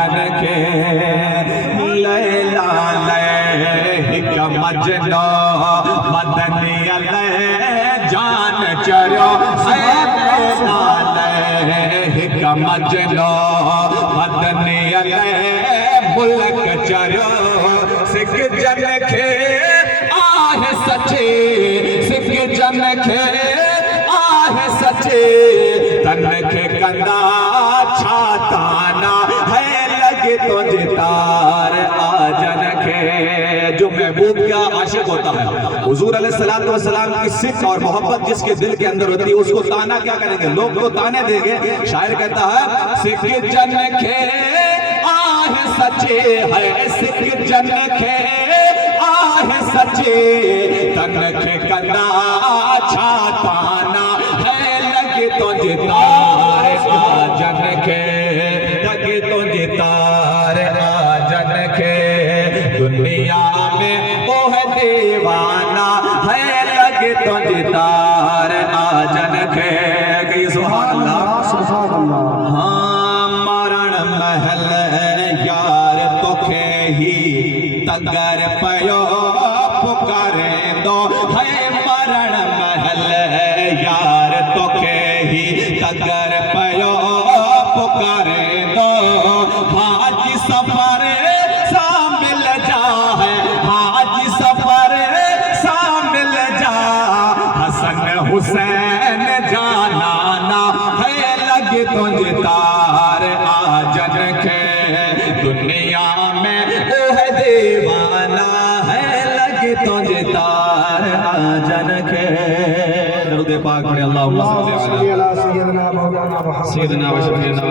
जन के लैला लैहिक मजनू मदनिया जान चरो लैला लैहिक मजनू मदनिया मुल्क चरो सिख जन के आह सचे सिख जन के आह सचे तन के कंदा छाताना है लगे तो जितार आजन के। जो महबूब का आशिक होता है हुजूर अलैहिस्सलातु वस्सलाम की सिख और मोहब्बत जिसके दिल के अंदर होती है उसको ताना क्या करेंगे, लोग तो ताने देंगे। शायर कहता है सिख जन के आह सचे है सिख जन के आह सचे तन के कंदा छाताना है लगे तो जितार आजन के लगे तो जितार आजन के। दुनिया में वो है दीवाना है लगे तो जितार आजन के। कही सुभान अल्लाह सुभान अल्लाह। हाँ मरण महल यार तो खे ही तगर पयो पुकारे दो है मरण महल यार तो खे ही तगर पयो पुकारे दो। हाजी सफर शामिल जा है हाजी सफर शामिल जा हसन हुसैन जाना ना है लगे तो जितार आजन के। दुनिया में वो है दीवाना है लगे तो जितार आजन के। दरूद पाक पढ़े अल्लाहुम्मा सल्ली अला सय्यदना मौलाना मुहम्मद सय्यदना व शफीना